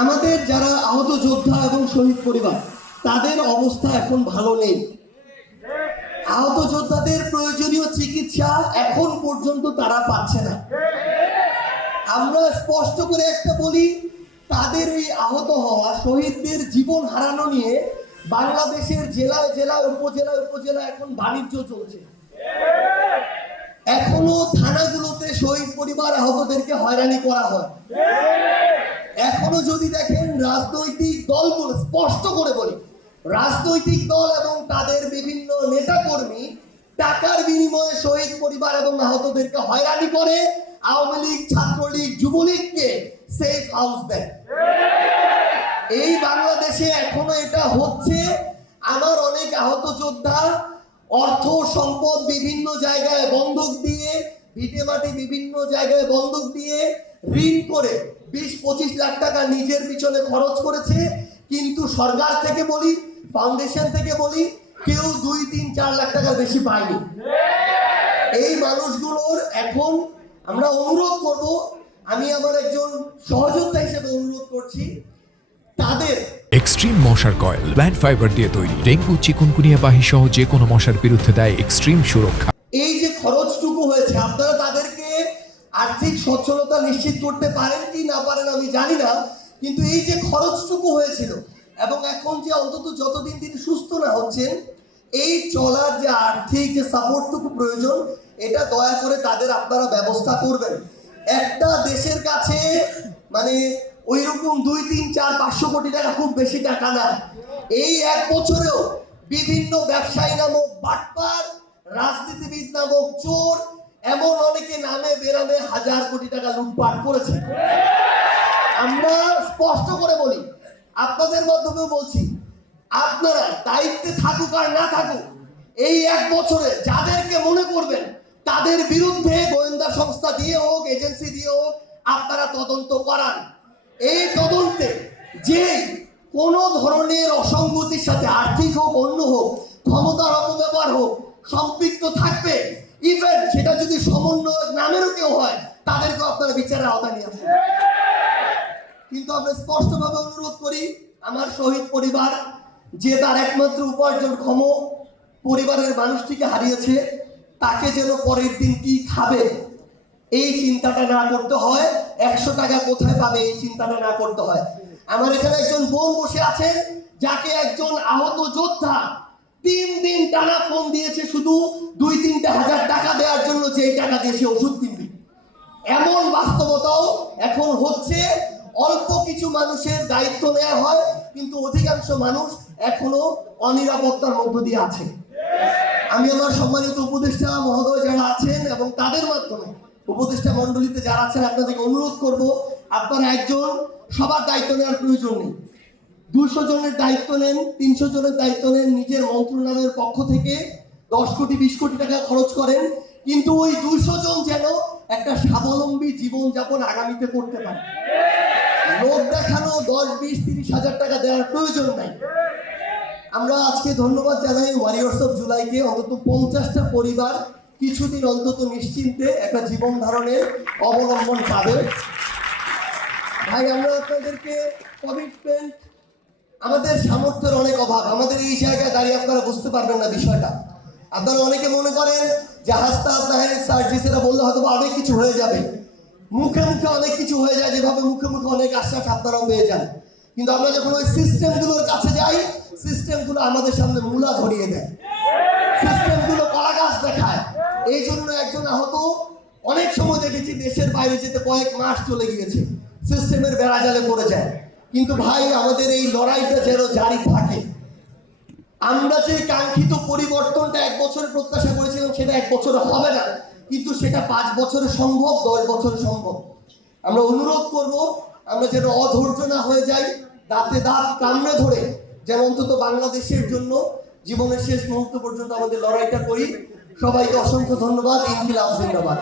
আমাদের যারা আহত যোদ্ধা এবং শহীদ পরিবার তাদের অবস্থা এখন ভালো নেই। আহত যোদ্ধাদের প্রয়োজনীয় চিকিৎসা এখন পর্যন্ত তারা পাচ্ছে না। আমরা স্পষ্ট করে একটা বলি, তাদের এই আহত হওয়া শহীদদের জীবন হারানো নিয়ে বাংলাদেশের জেলায় জেলায় উপজেলায় উপজেলায় এখন বাণিজ্য চলছে। এখনো থানাগুলোতে শহীদ পরিবার আহতদেরকে হয়রানি করা হয়। এখনো যদি দেখেন রাজনৈতিক দলগুলো, স্পষ্ট করে বলি, রাজনৈতিক দল এবং তাদের বিভিন্ন নেতাকর্মী টাকার বিনিময়ে শহীদ পরিবার এবং আহতদেরকে হয়রানি করে, আওয়ামী লীগ, ছাত্রলীগ, যুবলীগকে সেফ হাউস দেয়। এই বাংলাদেশে এখনো এটা হচ্ছে। আমার অনেক আহত যোদ্ধা অর্থ সম্পদ বিভিন্ন জায়গায় বন্ধক দিয়ে, ভিটে মাটি বিভিন্ন জায়গায় বন্ধক দিয়ে, ঋণ করে 20-25 লাখ টাকা নিজের পিছনে খরচ করেছে। কিন্তু সরকার থেকে বলি, ফাউন্ডেশন থেকে বলি, কেউ 2-3-4 লাখ টাকা বেশি পায়নি। এই মানুষগুলোর এখন আমরা অনুরোধ করব, আমি আমার একজন সহযোদ্ধা হিসেবে অনুরোধ করছি, তাদের এক্সট্রিম মশার কয়েল প্ল্যান্ট ফাইবার দিয়ে তৈরি, ডেঙ্গু, চিকুনগুনিয়া বাহি সহ যে কোনো মশার বিরুদ্ধে দেয় এক্সট্রিম সুরক্ষা। এই যে খরচটুকু হয়েছে, আপনারা তাদেরকে আর্থিক সচ্ছলতা নিশ্চিত করতে পারেন কি না পারেন আমি জানি না, কিন্তু এই যে খরচটুকু হয়েছিল এবং এখন যে অন্তত যতদিন তিনি সুস্থ না হচ্ছেন, এই চলার যে আর্থিক যে সাপোর্টটুকু প্রয়োজন, এটা দয়া করে তাদের আপনারা ব্যবস্থা করবেন। একটা দেশের কাছে মানে ওই রকম 2-3-4-500 কোটি টাকা খুব বেশি টাকা না। এই এক বছরেও বিভিন্ন ব্যবসায়ী নামক বাটপার, রাজনীতিবিদ নামক চোর, এমন অনেকে নামে বেরামে হাজার কোটি টাকা লুটপাট করেছে। আমরা স্পষ্ট করে বলি, আপনাদের মাধ্যমেও বলছি, আপনারা দায়িত্বে থাকুক আর না থাকুক, এই এক বছরে যাদেরকে মনে করবেন তাদের বিরুদ্ধে গোয়েন্দা সংস্থা দিয়ে হোক, এজেন্সি দিয়ে হোক, আপনারা তদন্ত করান। এই তদন্তে যে কোনো ধরনের অসঙ্গতির সাথে, আর্থিক হোক অন্য হোক, ক্ষমতার অপব্যবহার হোক, সম্পৃক্ত থাকবে, ইভেন সেটা যদি সমন্বয়ক নামেরও কেউ হয়, তাদেরকেও আপনারা বিচারের আওতায় নিয়ে আসবেন। কিন্তু আমরা স্পষ্টভাবে অনুরোধ করি, আমার শহীদ পরিবার যে তার একমাত্র উপার্জনক্ষম পরিবারের মানুষটিকে হারিয়েছে, তাকে যেন পরের দিন কি খাবে এই চিন্তাটা না করতে হয়, 100 টাকা কোথায় পাবে এই চিন্তাটা না করতে হয়। আমার এখানে একজন বোন বসে আছেন, যাকে একজন আহত যোদ্ধা 3 দিন টানা ফোন দিয়েছে শুধু 2-3 হাজার টাকা দেওয়ার জন্য, যে এই টাকা দিয়ে সে ওষুধ কিনবে। এমন বাস্তবতাও এখন হচ্ছে। অল্প কিছু মানুষের দায়িত্ব নেওয়া হয়, কিন্তু অধিকাংশ মানুষ এখনো অনিরাপত্তার মধ্য দিয়ে আছে। আমি আমার সম্মানিত উপদেষ্টা মহোদয় যারা আছেন এবং তাদের মাধ্যমে উপদেষ্টা মণ্ডলীতে যারা আছেন, আপনাদেরকে অনুরোধ করব, আপনারা একজন সবার দায়িত্ব নেওয়ার প্রয়োজন নেই। 200 জনের দায়িত্ব নেন, 300 জনের দায়িত্ব নেন, নিজের মন্ত্রণালয়ের পক্ষ থেকে 10 কোটি 20 কোটি টাকা খরচ করেন, কিন্তু ওই 200 জন যেন একটা স্বাবলম্বী জীবনযাপন আগামীতে করতে পারে। লোক দেখানো 10-20-30 হাজার টাকা দেওয়ার প্রয়োজন নাই। আমরা আজকে ধন্যবাদ জানাই ওয়ারিয়র্স অফ জুলাইকে, অন্তত 50টা পরিবার কিছুদিন অন্তত নিশ্চিন্তে একটা জীবন ধারণের অবলম্বন পাবে। ভাই, আমরা আপনাদেরকে কমিটমেন্ট, আমাদের সামর্থ্যের অনেক অভাব, আমাদের এই জায়গায় দাঁড়িয়ে আপনারা বুঝতে পারবেন না বিষয়টা। আপনারা অনেকে মনে করেন যে হাসনাত, নাহিদ, সার্জিসেরা বললে হয়তো অনেক কিছু হয়ে যাবে, মুখে মুখে অনেক কিছু হয়ে যায়, যেভাবে মুখে মুখে অনেক আশ্বাস আপনারাও পেয়ে যান। কিন্তু আমরা যখন ওই সিস্টেমগুলোর কাছে যাই, সিস্টেমগুলো আমাদের সামনে মূলা ধরিয়ে দেয়, সিস্টেমগুলো কলা গাছ দেখায়। এই জন্য একজন আহত অনেক সময় দেখেছি দেশের বাইরে যেতে কয়েক মাস চলে গিয়েছে, সিস্টেমের বেড়াজালে পড়ে যায়। কিন্তু ভাই, আমাদের এই লড়াইটা যেন জারি থাকে। আমরা যে কাঙ্ক্ষিত পরিবর্তনটা 1 বছরে প্রত্যাশা করেছিলাম, সেটা 1 বছরে হবে না, কিন্তু সেটা 5 বছরে সম্ভব, 10 বছরে সম্ভব। আমরা অনুরোধ করব, আমরা যেন অধৈর্য না হয়ে যাই, দাঁতে দাঁত কামড়ে ধরে যেন অন্তত বাংলাদেশের জন্য জীবনের শেষ মুহূর্ত পর্যন্ত আমাদের লড়াইটা করি। সবাইকে অসংখ্য ধন্যবাদ। ইনকিলাব জিন্দাবাদ।